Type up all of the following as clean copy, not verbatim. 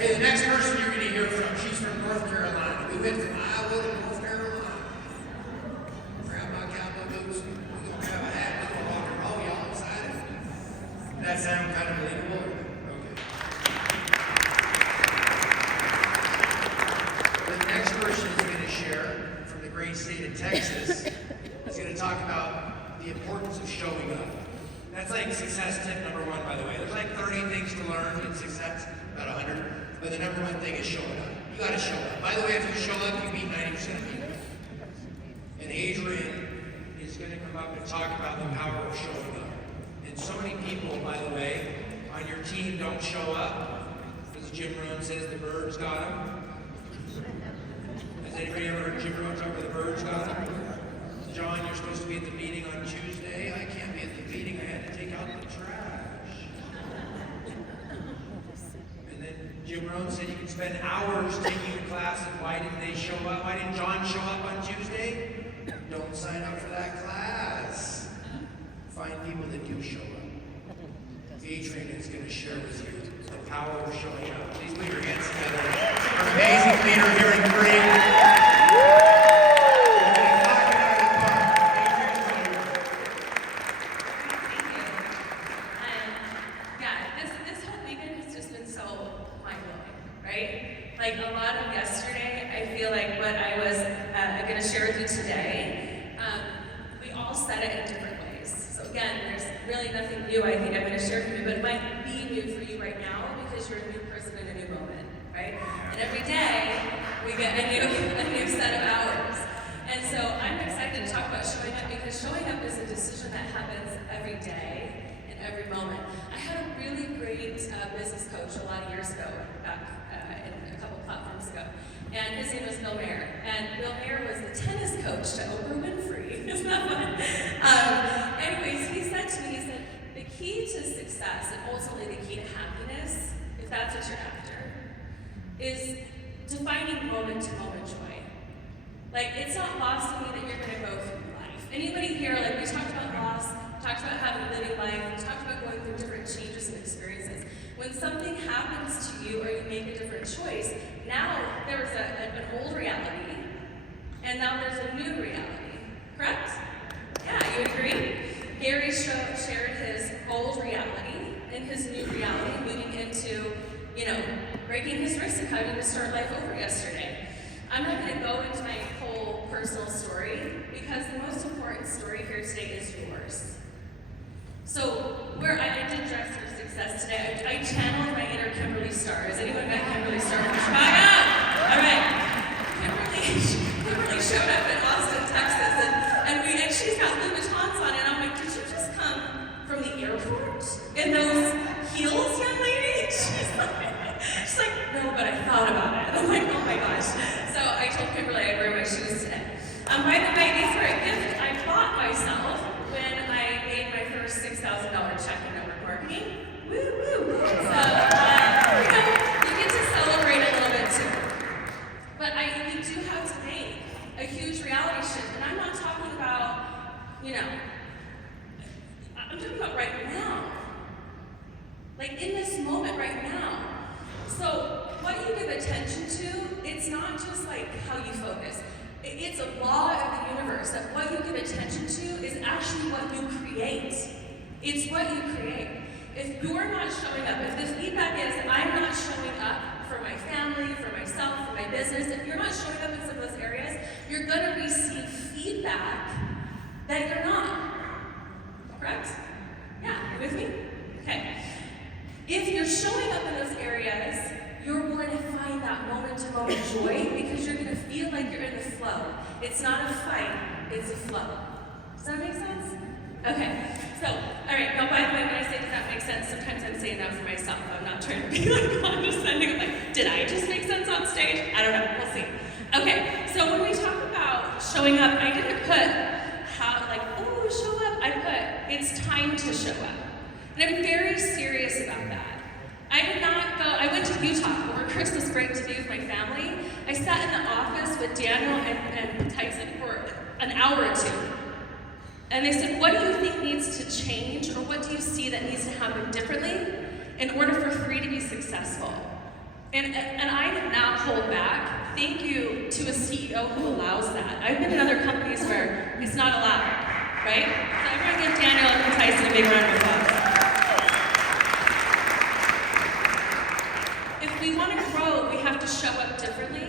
Hey, the next person you're going to hear from, she's from North Carolina. We went from Iowa to North Carolina. Grab my cowboy boots. We're going to grab a hat. We're going to walk and roll. Y'all excited? That sound kind of believable? Okay. The next person is going to share from the great state of Texas. Is going to talk about the importance of showing up. That's like success tip number one, by the way. There's like 30 things to learn in success, about 100. But the number one thing is showing up. You gotta show up. By the way, if you show up, you beat 90% of people. And Adrian is gonna come up and talk about the power of showing up. And so many people, by the way, on your team don't show up. Because Jim Rohn says the birds got them. Has anybody ever heard Jim Rohn talk about the birds got them? John, you're supposed to be at the meeting on Tuesday. I can't be at the meeting. I had to take out the trash. And then Jim Rohn said you can spend hours taking a class, and why didn't they show up? Why didn't John show up on Tuesday? Don't sign up for that class. Find people that do show up. Adrian is going to share with you the power of showing up. Please put your hands together. Our amazing leader here in green. Like a lot of yesterday, I feel like what I was going to share with you today, we all said it in different ways. So again, there's really nothing new I think I'm going to share with you, but it might be new for you right now because you're a new person in a new moment, right? And every day, we get a new set of hours. And so I'm excited to talk about showing up because showing up is a decision that happens every day and every moment. I had a really great business coach a lot of years ago, back platforms ago. And his name was Bill Mayer. And Bill Mayer was the tennis coach to Oprah Winfrey. Isn't that fun? Anyways, he said to me, he said, the key to success and ultimately the key to happiness, if that's what you're after, is defining moment-to-moment joy. Like, it's not lost to me that you're going to go through life. Anybody here, like, we talked about loss, talked about having a living life, we talked about going through different changes and experiences. When something happens to you or you make a different choice, now there's an old reality, and now there's a new reality, correct? Yeah, you agree? Gary shared his old reality and his new reality, moving into, breaking his wrist and having to start life over yesterday. I'm not going to go into my whole personal story, because the most important story here today is yours. So, I did dress for success today. I channeled my inner Kimberly Star. Has anyone met Kimberly Star from Chicago? All right. Kimberly showed up in Austin, Texas, and she's got Louboutins on, and I'm like, did you just come from the airport in those heels, young lady? She's like, no, but I thought about it. And I'm like, oh my gosh. So I told Kimberly I'd wear my shoes today. By the way, these were a gift I bought myself when I made my first $6,000 check in network marketing. Woo woo! So, you get to celebrate a little bit too. But you do have to make a huge reality shift. And I'm not talking about, I'm talking about right now. Like in this moment right now. So, what you give attention to, it's not just like how you focus. It's a law of the universe that what you give attention to is actually what you create. It's what you create. If you're not showing up, if the feedback is, I'm not showing up for my family, for myself, for my business, if you're not showing up in some of those areas, you're going to receive feedback that you're not. Correct? Yeah, you with me? Okay. If you're showing up in those areas, you're going to find that moment-to-moment joy because you're going to feel like you're in the flow. It's not a fight, it's a flow. Does that make sense? Okay, so, all right, now by the way, when I say does that make sense, sometimes I'm saying that for myself. I'm not trying to be like condescending, like, did I just make sense on stage? I don't know, we'll see. Okay, so when we talk about showing up, I didn't put show up. I put, it's time to show up. And I'm very serious about that. I went to Utah over Christmas break to be with my family. I sat in the office with Daniel and Tyson for an hour or two. And they said, what do you think needs to change, or what do you see that needs to happen differently in order for 3 to be successful? And I did not hold back. Thank you to a CEO who allows that. I've been in other companies where it's not allowed, right? So everyone give Daniel and Tyson a big round of applause. If we want to grow, we have to show up differently.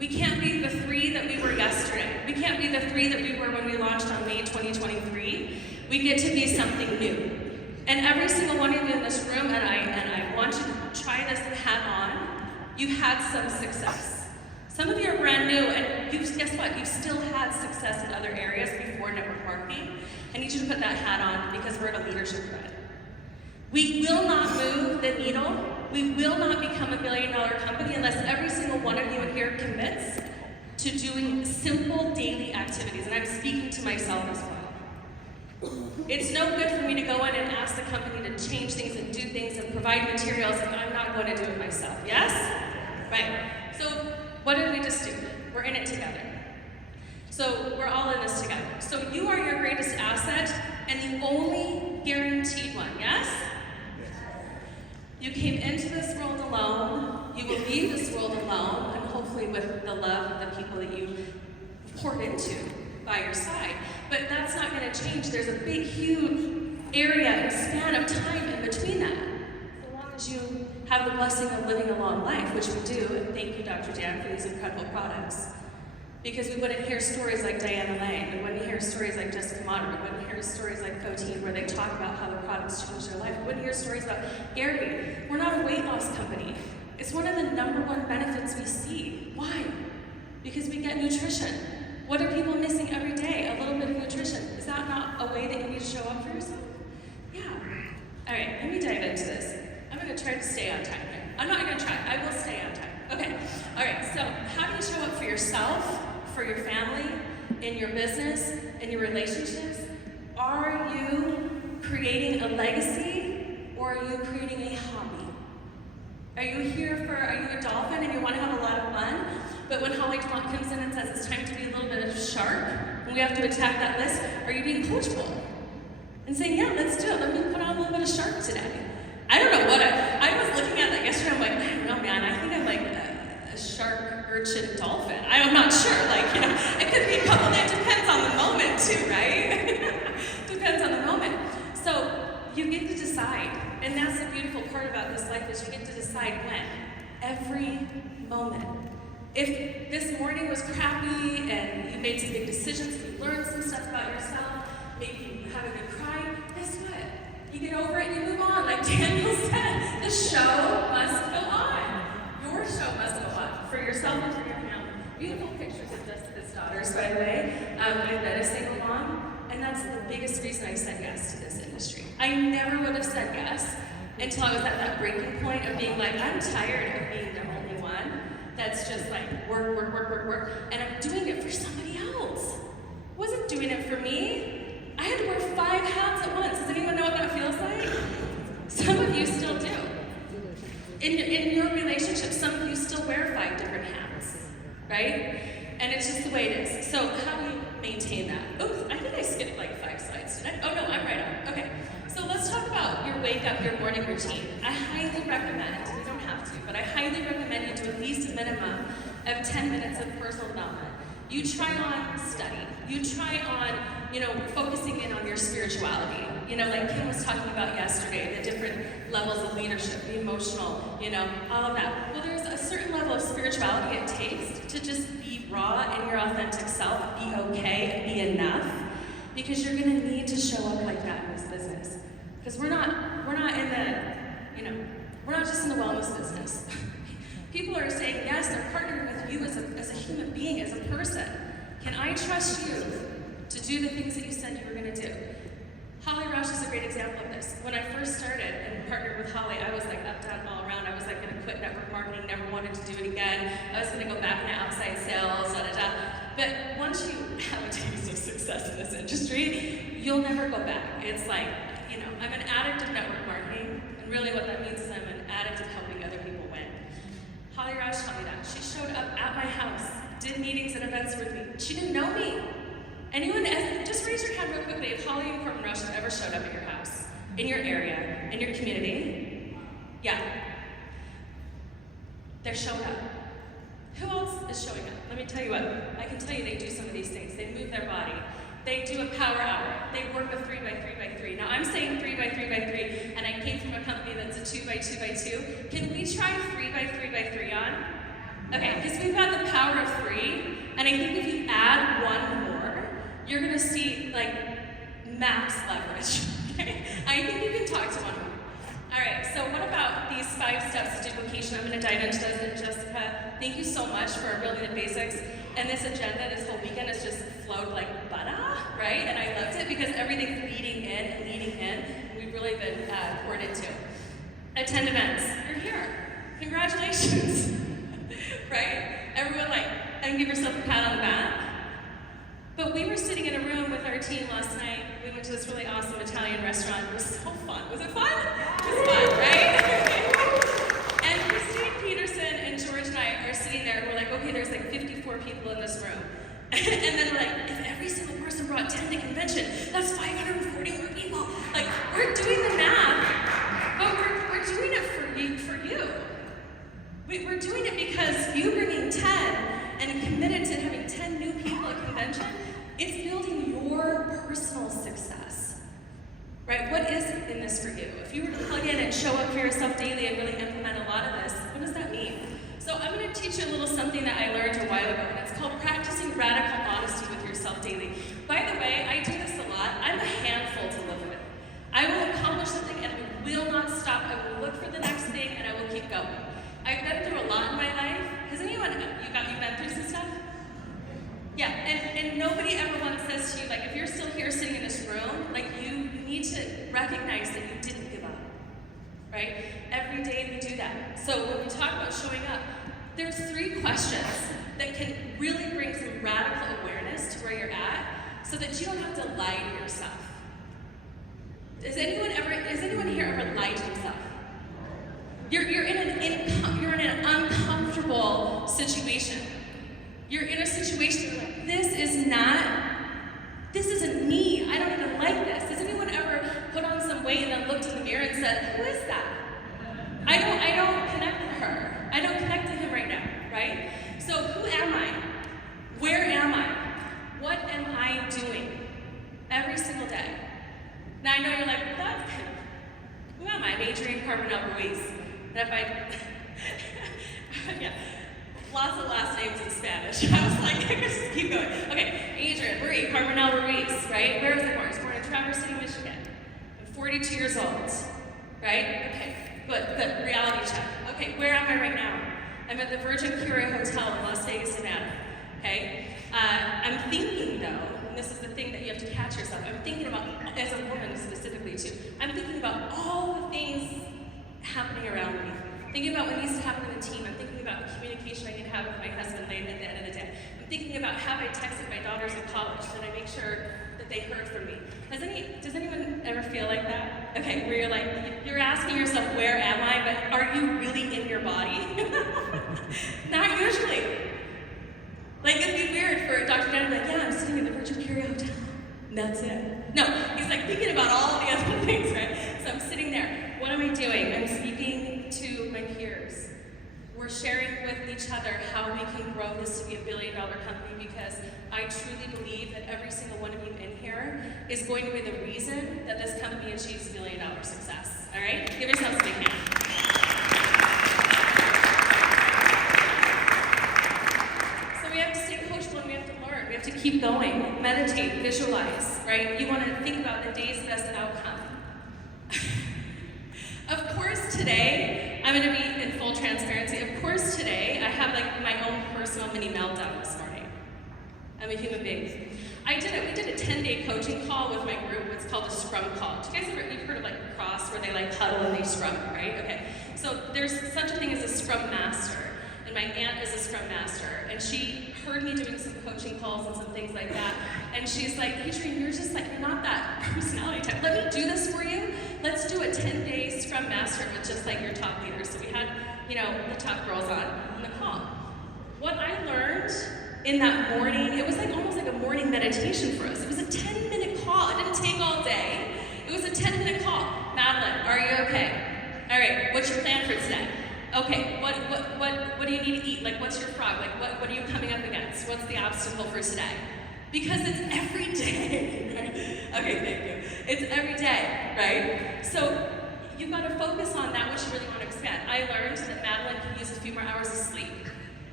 We can't be the 3 that we were yesterday. We can't be the 3 that we were when we launched on May 2023. We get to be something new. And every single one of you in this room, and I want you to try this hat on, you've had some success. Some of you are brand new, and guess what? You've still had success in other areas before network marketing. I need you to put that hat on because we're at a leadership thread. We will not move the needle. We will not become a $1 billion company unless every single one of you in here commits to doing simple daily activities. And I'm speaking to myself as well. It's no good for me to go in and ask the company to change things and do things and provide materials if I'm not going to do it myself. Yes? Right. So what did we just do? We're in it together. So we're all in this together. So you are your greatest asset and the only guaranteed one. Yes? You came into this world alone. You will leave this world alone, and hopefully with the love of the people that you poured into by your side. But that's not going to change. There's a big, huge area and span of time in between that. As long as you have the blessing of living a long life, which we do, and thank you, Dr. Dan, for these incredible products. Because we wouldn't hear stories like Diana Lane, we wouldn't hear stories like Jessica Motter, we wouldn't hear stories like Coteen where they talk about how the products changed their life. We wouldn't hear stories about Gary. We're not a weight loss company. It's one of the #1 benefits we see. Why? Because we get nutrition. What are people missing every day? A little bit of nutrition. Is that not a way that you need to show up for yourself? Yeah. All right, let me dive into this. I'm going to try to stay on time here. I'm not going to try. I will stay on time. Okay. All right, so how do you show up for yourself, for your family, in your business, in your relationships? Are you creating a legacy or are you creating a hobby? Are you a dolphin and you want to have a lot of fun? But when Holly comes in and says it's time to be a little bit of shark, and we have to attack that list, are you being coachable? And saying, yeah, let's do it. Let me put on a little bit of shark today. I don't know what I was looking at that yesterday. I'm like, I don't know, man. I think I'm like a shark, urchin, dolphin. I'm not sure. Like, it could be a couple. It depends on the moment too, right? Depends on the moment. So you get to decide, and that's the beautiful part about this life is you get to decide when. Every moment. If this morning was crappy and you made some big decisions and you learned some stuff about yourself, maybe you have a good cry, guess what? You get over it and you move on. Like Daniel said, the show must go on. Your show must go on for yourself and for your family. Beautiful pictures of Jessica's daughters, by the way. I met a single mom, and that's the biggest reason I said yes to this industry. I never would have said yes until I was at that breaking point of being like, I'm tired of being the only one that's just like work, and I'm doing it for somebody else. I wasn't doing it for me. I had to wear 5 hats at once. Does anyone know what that feels like? Some of you still do. In your relationship, some of you still wear 5 different hats, right? And it's just the way it is. So how do you maintain that? Oops, I think I skipped like 5 slides, did I? Oh no, I'm right on. Okay. So let's talk about your wake up, your morning routine. I highly recommend, you don't have to, but I highly recommend you do at least a minimum of 10 minutes of personal development. You try on study. You try on, focusing in on your spirituality. Like Kim was talking about yesterday, the different levels of leadership, the emotional, all of that. Well, there's a certain level of spirituality it takes to just be raw in your authentic self, be okay, and be enough, because you're going to need to show up like that in this business. Because we're not in the, we're not just in the wellness business. People are saying, yes, they're partnering with you as a human being, as a person. Can I trust you to do the things that you said you were going to do? Holly Rush is a great example of this. When I first started and partnered with Holly, I was like up, down, all around. I was like going to quit network marketing, never wanted to do it again. I was going to go back into outside sales, But once you have a taste of success in this industry, you'll never go back. It's like, I'm an addict of network marketing, and really what that means is I'm an addict of helping other people win. Holly Rush told me that. She showed up at my house, did meetings and events with me. She didn't know me. Anyone, just raise your hand real quickly if Holly and Corbin Rush have ever showed up at your house, in your area, in your community. Yeah. They're showing up. Who else is showing up? Let me tell you what. I can tell you they do some of these things. They move their body. They do a power hour. They work a 3x3x3. Now I'm saying 3x3x3, and I came from a company that's a 2x2x2. Can we try 3x3x3 on? Okay, because we've got the power of 3, and I think if you add one more, you're gonna see like max leverage. Okay? I think you can talk to one more. All right, so what about these 5 steps of duplication? I'm going to dive into this. And Jessica, thank you so much for building the basics. And this agenda, this whole weekend has just flowed like butter, right? And I loved it because everything's leading in and leading in. And we've really been poured into. Attend events. You're here. Congratulations, right? Everyone and give yourself a pat on the back. But we were sitting in a room with our team last night. We went to this really awesome Italian restaurant. It was so fun. Was it fun? It was fun, right? And Christine Peterson and George and I are sitting there, and we're like, okay, there's like 54 people in this room. And then we're like, if every single person brought 10 to convention, that's 540 more people. Like, we're doing the math, but we're doing it for you. We're doing it because you bringing 10 and committed to having 10 new people at convention, it's building your personal success, right? What is in this for you? If you were to plug in and show up for yourself daily and really implement a lot of this, what does that mean? So I'm going to teach you a little something that I learned a while ago, and it's called practicing radical honesty with yourself daily. By the way, I do this a lot. I'm a handful to live with. I will accomplish something and I will not stop. I will look for the next thing and I will keep going. I've been through a lot in my life. Has anyone, you've been through some stuff? Yeah, and nobody ever once says to you, like, if you're still here sitting in this room, like, you need to recognize that you didn't give up, right? Every day we do that. So when we talk about showing up, there's 3 questions that can really bring some radical awareness to where you're at so that you don't have to lie to yourself. Has anyone here ever lied to himself? You're in an uncomfortable situation. You're in a situation where like, this isn't me. I don't even like this. Has anyone ever put on some weight and then looked in the mirror and said, who is that? I don't connect with her. I don't connect to him right now, right? So who am I? Where am I? What am I doing every single day? Now I know you're like, that's kind of, who am I? I'm Adrian Ruiz. And if I, yeah, lots of last names in Spanish. I was like, I could just keep going. Okay, Adrian, Marie, Carbonell Ruiz, right? Where was I born? I was born in Traverse City, Michigan. I'm 42 years old, right? Okay, good, reality check. Okay, where am I right now? I'm at the Virgin Curia Hotel in Las Vegas, Nevada, okay? I'm thinking though, and this is the thing that you have to catch yourself, I'm thinking about, as a woman specifically too, I'm thinking about all the things happening around me. Thinking about what needs to happen in the team. I'm thinking about the communication I need to have with my husband at the end of the day. I'm thinking about have I texted my daughters in college? Did I make sure that they heard from me? Does anyone ever feel like that? Okay, where you're like, you're asking yourself, where am I? But are you really in your body? Not usually. Like, it'd be weird for Dr. Dan to be like, yeah, I'm sitting in the Virgin Curia Hotel. And that's it. No, he's like thinking about all the other things, right? So I'm sitting there. What am I doing? I'm speaking to my peers. We're sharing with each other how we can grow this to be $1 billion company because I truly believe that every single one of you in here is going to be the reason that this company achieves $1 billion success. All right? Give yourselves a big hand. So we have to stay coachable and we have to learn. We have to keep going. Meditate, visualize, right? You want to think about the day's best outcome. Of course, today, I'm going to be in full transparency. Of course, today, I have like my own personal mini meltdown this morning. I'm a human being. We did a 10-day coaching call with my group. It's called a scrum call. Do you guys you've heard of like lacrosse where they like huddle and they scrum, right? Okay. So there's such a thing as a scrum master. And my aunt is a scrum master. And she heard me doing some coaching calls and some things like that. And she's like, Adrian, you're not that personality type. Let me do this for you. Let's do a 10-day scrum master with just like your top leaders. So we had, the top girls on the call. What I learned in that morning, it was like almost like a morning meditation for us. It was a 10-minute call. It didn't take all day. It was a 10-minute call. Madeline, are you okay? All right, what's your plan for today? Okay, what do you need to eat? Like, what's your frog? Like, what are you coming up against? What's the obstacle for today? Because it's every day, right? Okay, thank you. It's every day, right? So you've got to focus on that which you really want to expand. I learned that Madeline can use a few more hours of sleep.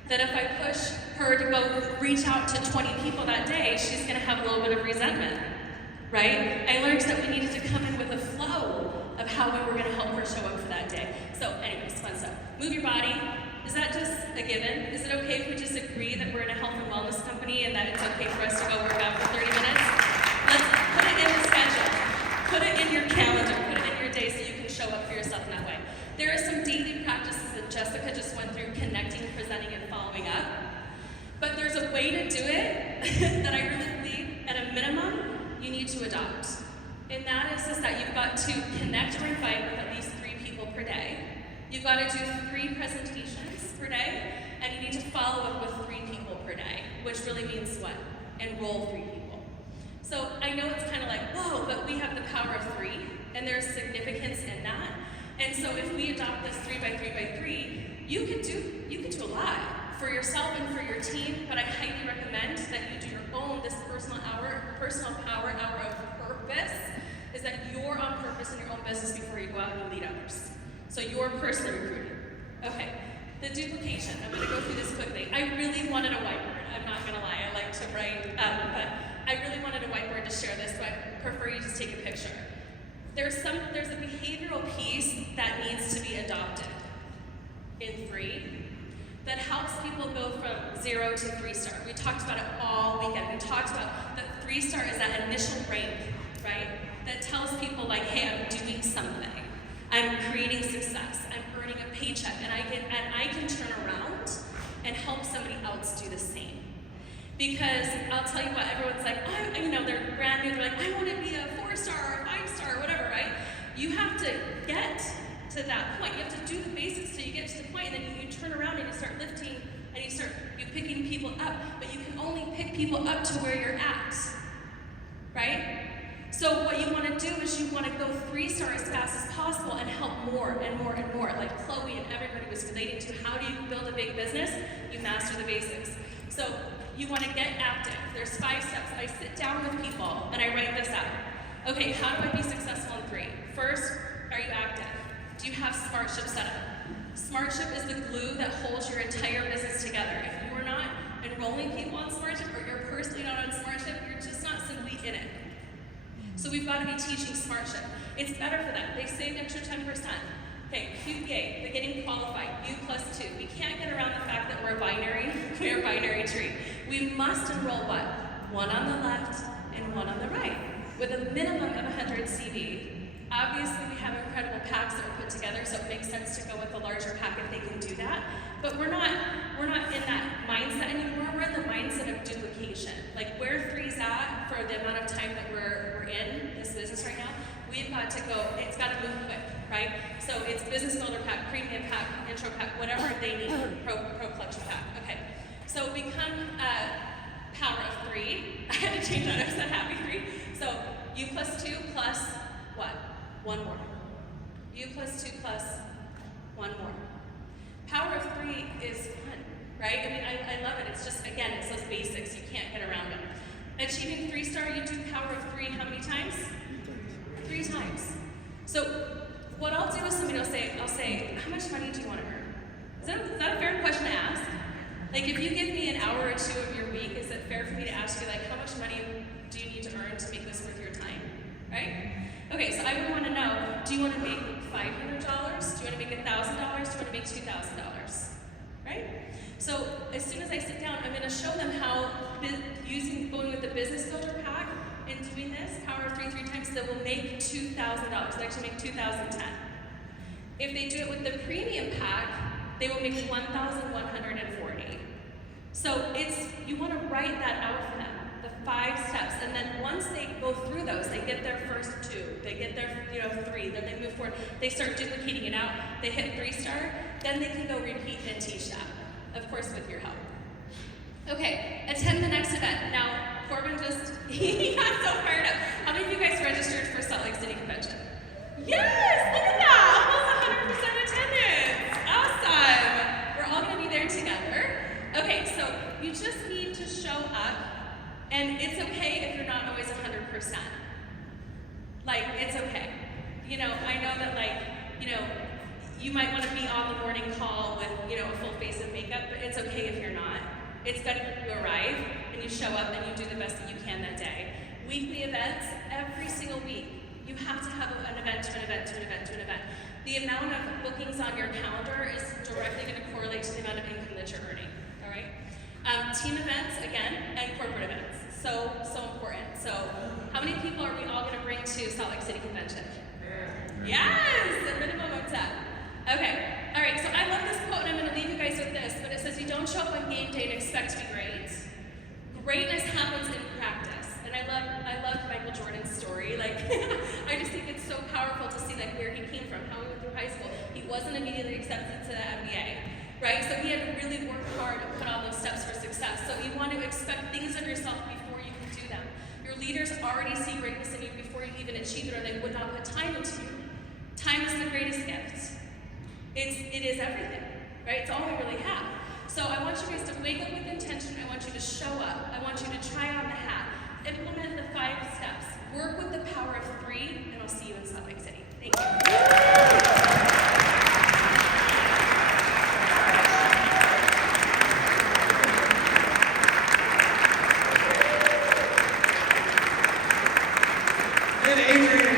That if I push her to go reach out to 20 people that day, she's going to have a little bit of resentment, right? I learned that we needed to come in with a flow of how we were going to help her show up for that day. So anyways, fun stuff. Move your body. Is that just a given? Is it okay if we just agree that we're in a health and wellness company and that it's okay for us to go work out for 30 minutes? Let's put it in the schedule. Put it in your calendar. Put it in your day so you can show up for yourself in that way. There are some daily practices that Jessica just went through, connecting, presenting, and following up. But there's a way to do it that I really believe, at a minimum, you need to adopt. And that is that you've got to connect or invite with at least 3 people per day. You've got to do 3 presentations per day, and you need to follow up with 3 people per day, which really means what? Enroll 3 people. So I know it's kind of like, whoa, but we have the power of 3, and there's significance in that. And so if we adopt this 3 by 3 by 3, you can do a lot for yourself and for your team, but I highly recommend that you do your own, this personal power hour of purpose, is that you're on purpose in your own business before you go out and lead others. So you're personally recruiting. Okay, the duplication. I'm going to go through this quickly. I really wanted a whiteboard. I'm not going to lie. I like to write, but I really wanted a whiteboard to share this, so I prefer you just take a picture. There's a behavioral piece that needs to be adopted in 3 that helps people go from 0 to 3-star. We talked about it all weekend. We talked about that 3-star is that initial rank, right? That tells people like, hey, I'm doing something. I'm creating success. I'm earning a paycheck, and I can turn around and help somebody else do the same. Because I'll tell you what, everyone's like, they're brand new. They're like, I want to be a 4-star or 5-star or whatever, right? You have to get to that point. You have to do the basics till you get to the point, and then you turn around and you start lifting and you're picking people up. But you can only pick people up to where you're at, right? So what you want to do is you want to go 3-star as fast as possible and help more and more and more. Like Chloe and everybody was relating to, how do you build a big business? You master the basics. So you want to get active. There's 5 steps. I sit down with people and I write this out. Okay, how do I be successful in 3? First, are you active? Do you have SmartShip set up? SmartShip is the glue that holds your entire business together. If you are not enrolling people on SmartShip, or you're personally not on SmartShip, you're just not simply in it. So we've got to be teaching SmartShip. It's better for them. They save an extra 10%. Okay, QPA, the getting qualified, U plus 2. We can't get around the fact that we're a binary tree. We must enroll what? 1 on the left and 1 on the right, with a minimum of 100 CV. Obviously, we have incredible packs that are put together, so it makes sense to go with a larger pack if they can do that. But we're not in that mindset anymore. We're in the mindset of duplication. Like where 3's at for the amount of time that we're in this business right now, we've got to go, it's got to move quick, right? So it's business builder pack, premium pack, intro pack, whatever they need, pro collection pack. Okay, so become power of 3. I had to change that, I said happy 3. So U plus 2 plus what? 1 more. U plus 2 plus 1 more. Power of 3 is fun, right? I mean, I love it. It's just, again, it's those basics. You can't get around them. Achieving 3-star, you do power of 3 how many times? 3 times. So what I'll do is somebody will say, how much money do you want to earn? Is that a fair question to ask? Like if you give me an hour or 2 of your week, is it fair for me to ask you like, how much money do you need to earn to make this worth your time, right? Okay, so I would want to know, do you want to make $500? Do you want to make $1,000? Do you want to make $2,000? Right? So as soon as I sit down, I'm going to show them how going with the business builder pack and doing this, power of 3 times, that will make $2,000. They actually make $2,010. If they do it with the premium pack, they will make $1,140. So you want to write that out for them. 5 steps, and then once they go through those, they get their first 2, they get their 3, then they move forward, they start duplicating it out, they hit 3-star, then they can go repeat and teach that, of course with your help. Okay, attend the next event. Now, Corbin he got so fired up. How many of you guys registered for Salt Lake City Convention? Yes, look at that, almost 100% attendance, awesome. And it's okay if you're not always 100%. Like, it's okay. You know, I know that, like, you know, you might want to be on the morning call with, you know, a full face of makeup, but it's okay if you're not. It's better if you arrive and you show up and you do the best that you can that day. Weekly events, every single week. You have to have an event to an event to an event to an event. The amount of bookings on your calendar is directly going to correlate to the amount of income that you're earning, all right? Team events, again, and corporate events. So important. So how many people are we all going to bring to Salt Lake City Convention? Yes! A minimum of 10. Okay. All right, so I love this quote, and I'm going to leave you guys with this, but it says, you don't show up on game day and expect to be great. Greatness happens in practice. And I love Michael Jordan's story. Like, I just think it's so powerful to see like where he came from, how he went through high school. He wasn't immediately accepted to the NBA, right? So he had to really work hard and put all those steps for success. So you want to expect things of yourself before you can do them. Your leaders already see greatness in you before you even achieve it, or they would not put time into you. Time is the greatest gift. It is everything, right? It's all we really have. So I want you guys to wake up with intention. I want you to show up. I want you to try on the hat. Implement the 5 steps. Work with the power of 3, and I'll see you in Salt Lake City. Thank you. And Adrian,